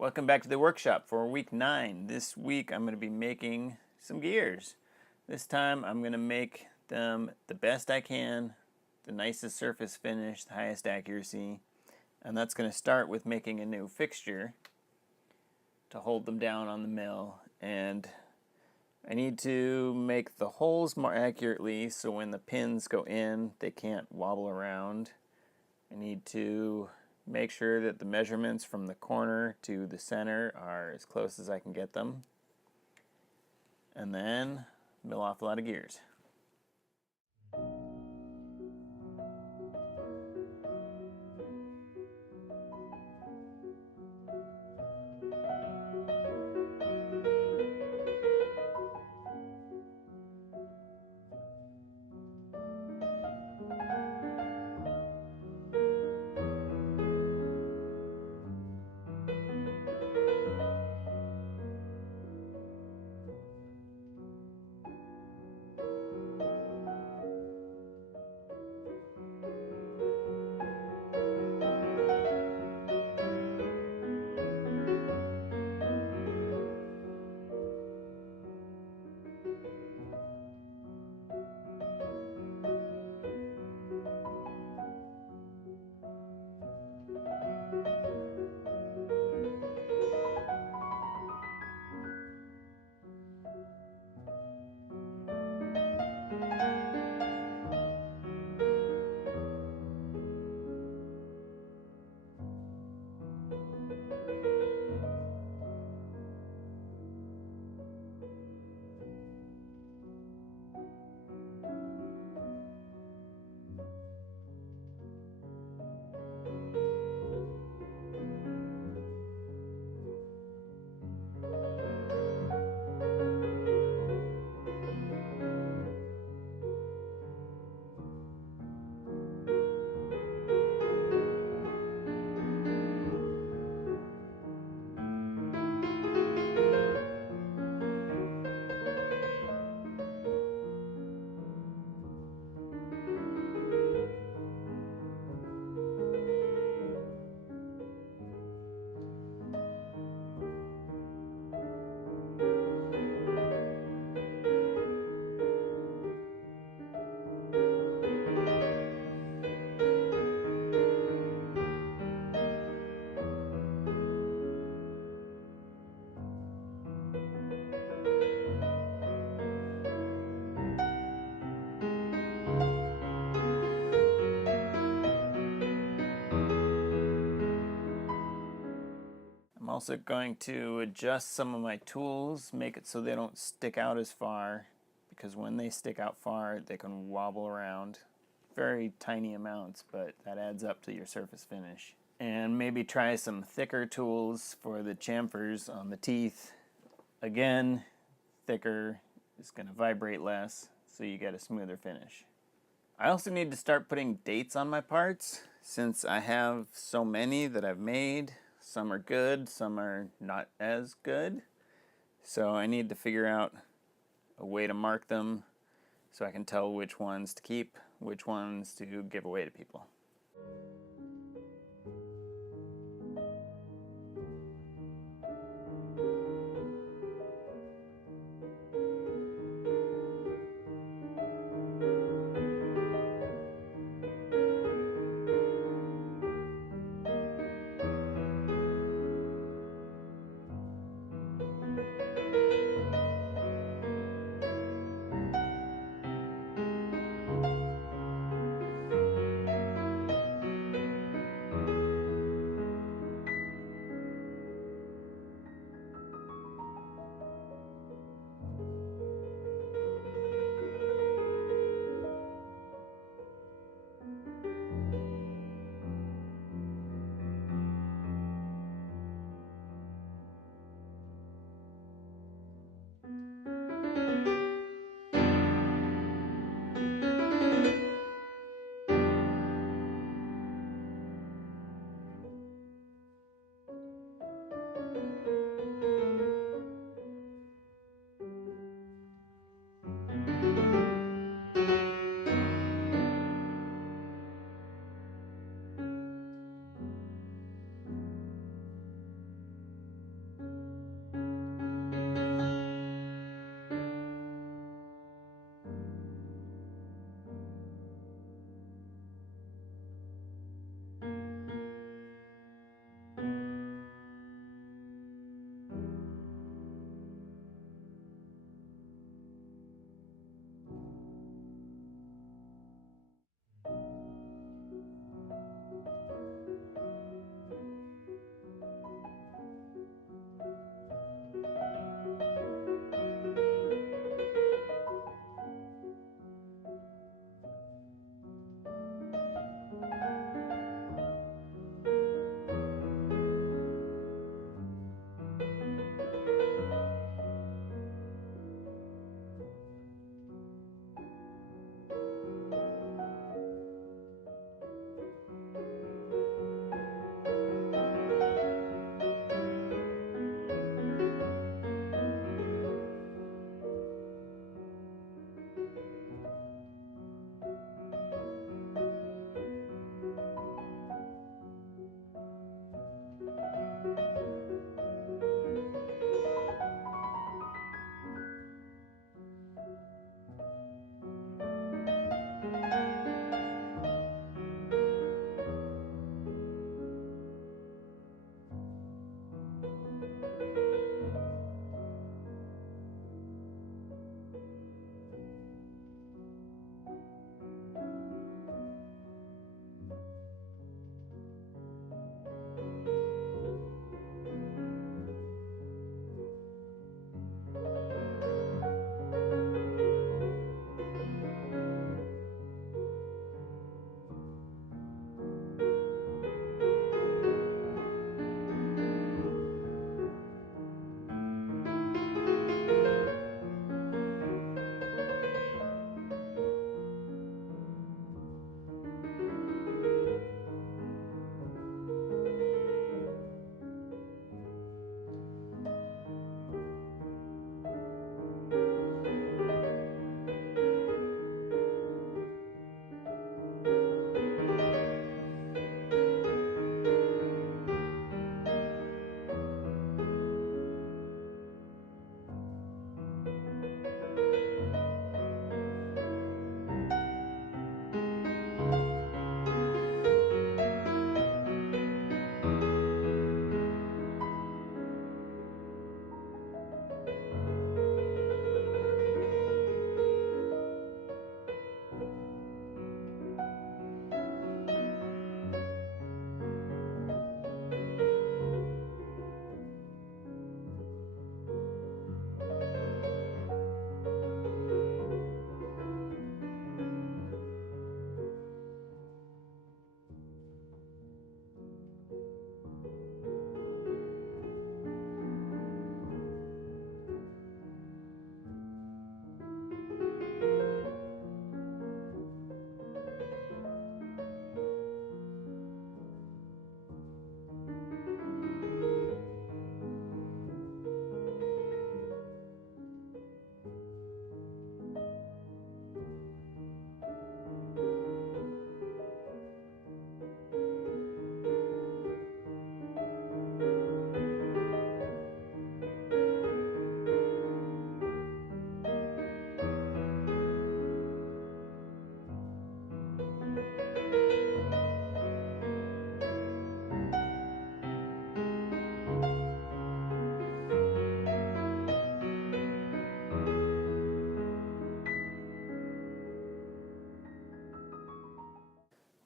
Welcome back to the workshop for week 9. This week I'm going to be making some gears. This time I'm going to make them the best I can, the nicest surface finish, the highest accuracy, and that's going to start with making a new fixture to hold them down on the mill. And I need to make the holes more accurately so when the pins go in they can't wobble around. I need to make sure that the measurements from the corner to the center are as close as I can get them. And then mill off a lot of gears. I'm also going to adjust some of my tools, make it so they don't stick out as far, because when they stick out far they can wobble around. Very tiny amounts, but that adds up to your surface finish. And maybe try some thicker tools for the chamfers on the teeth. Again, thicker is going to vibrate less, so you get a smoother finish. I also need to start putting dates on my parts, since I have so many that I've made. Some are good, some are not as good. So I need to figure out a way to mark them so I can tell which ones to keep, which ones to give away to people.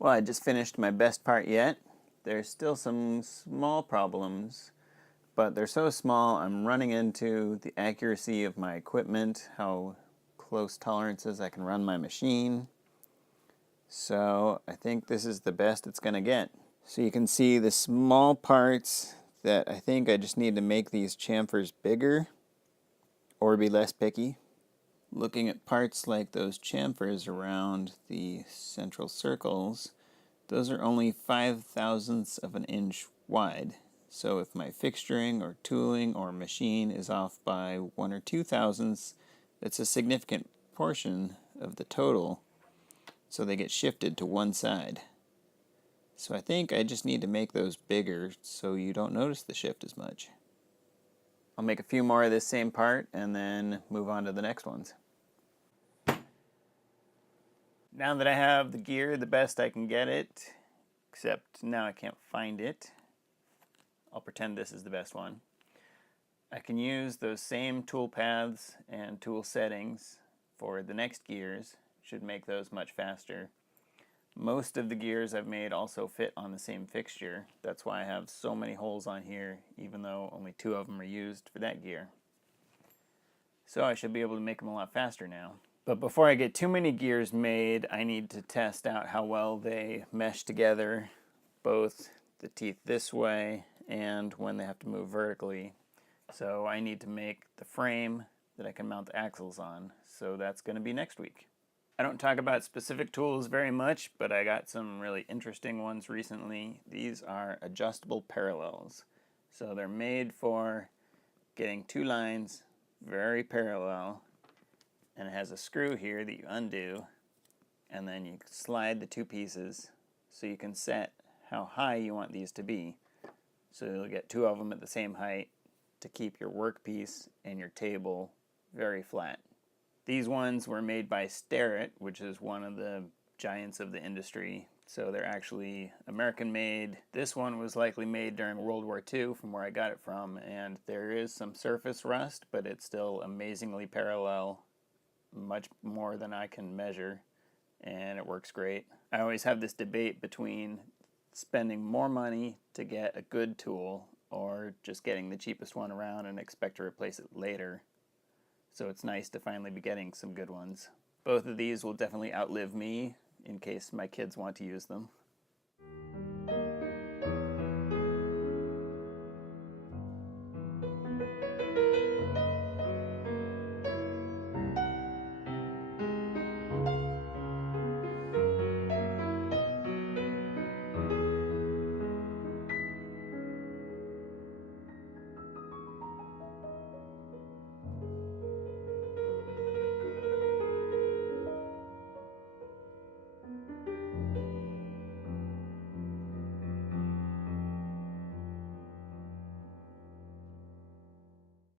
Well, I just finished my best part yet. There's still some small problems, but they're so small I'm running into the accuracy of my equipment, how close tolerances I can run my machine. So I think this is the best it's going to get. So you can see the small parts that I think I just need to make these chamfers bigger or be less picky. Looking at parts like those chamfers around the central circles, those are only 5/1000ths of an inch wide. So if my fixturing or tooling or machine is off by 1 or 2 thousandths, that's a significant portion of the total. So they get shifted to one side. So I think I just need to make those bigger so you don't notice the shift as much. I'll make a few more of this same part and then move on to the next ones. Now that I have the gear the best I can get it, except now I can't find it, I'll pretend this is the best one. I can use those same tool paths and tool settings for the next gears. Should make those much faster. Most of the gears I've made also fit on the same fixture. That's why I have so many holes on here, even though only 2 of them are used for that gear. So I should be able to make them a lot faster now. But before I get too many gears made, I need to test out how well they mesh together, both the teeth this way and when they have to move vertically. So I need to make the frame that I can mount the axles on. So that's going to be next week. I don't talk about specific tools very much, but I got some really interesting ones recently. These are adjustable parallels. So they're made for getting 2 lines very parallel, and it has a screw here that you undo, and then you slide the 2 pieces so you can set how high you want these to be. So you'll get 2 of them at the same height to keep your workpiece and your table very flat. These ones were made by Starrett, which is one of the giants of the industry. So they're actually American made. This one was likely made during World War II from where I got it from, and there is some surface rust, but it's still amazingly parallel, much more than I can measure, and it works great. I always have this debate between spending more money to get a good tool or just getting the cheapest one around and expect to replace it later. So it's nice to finally be getting some good ones. Both of these will definitely outlive me in case my kids want to use them.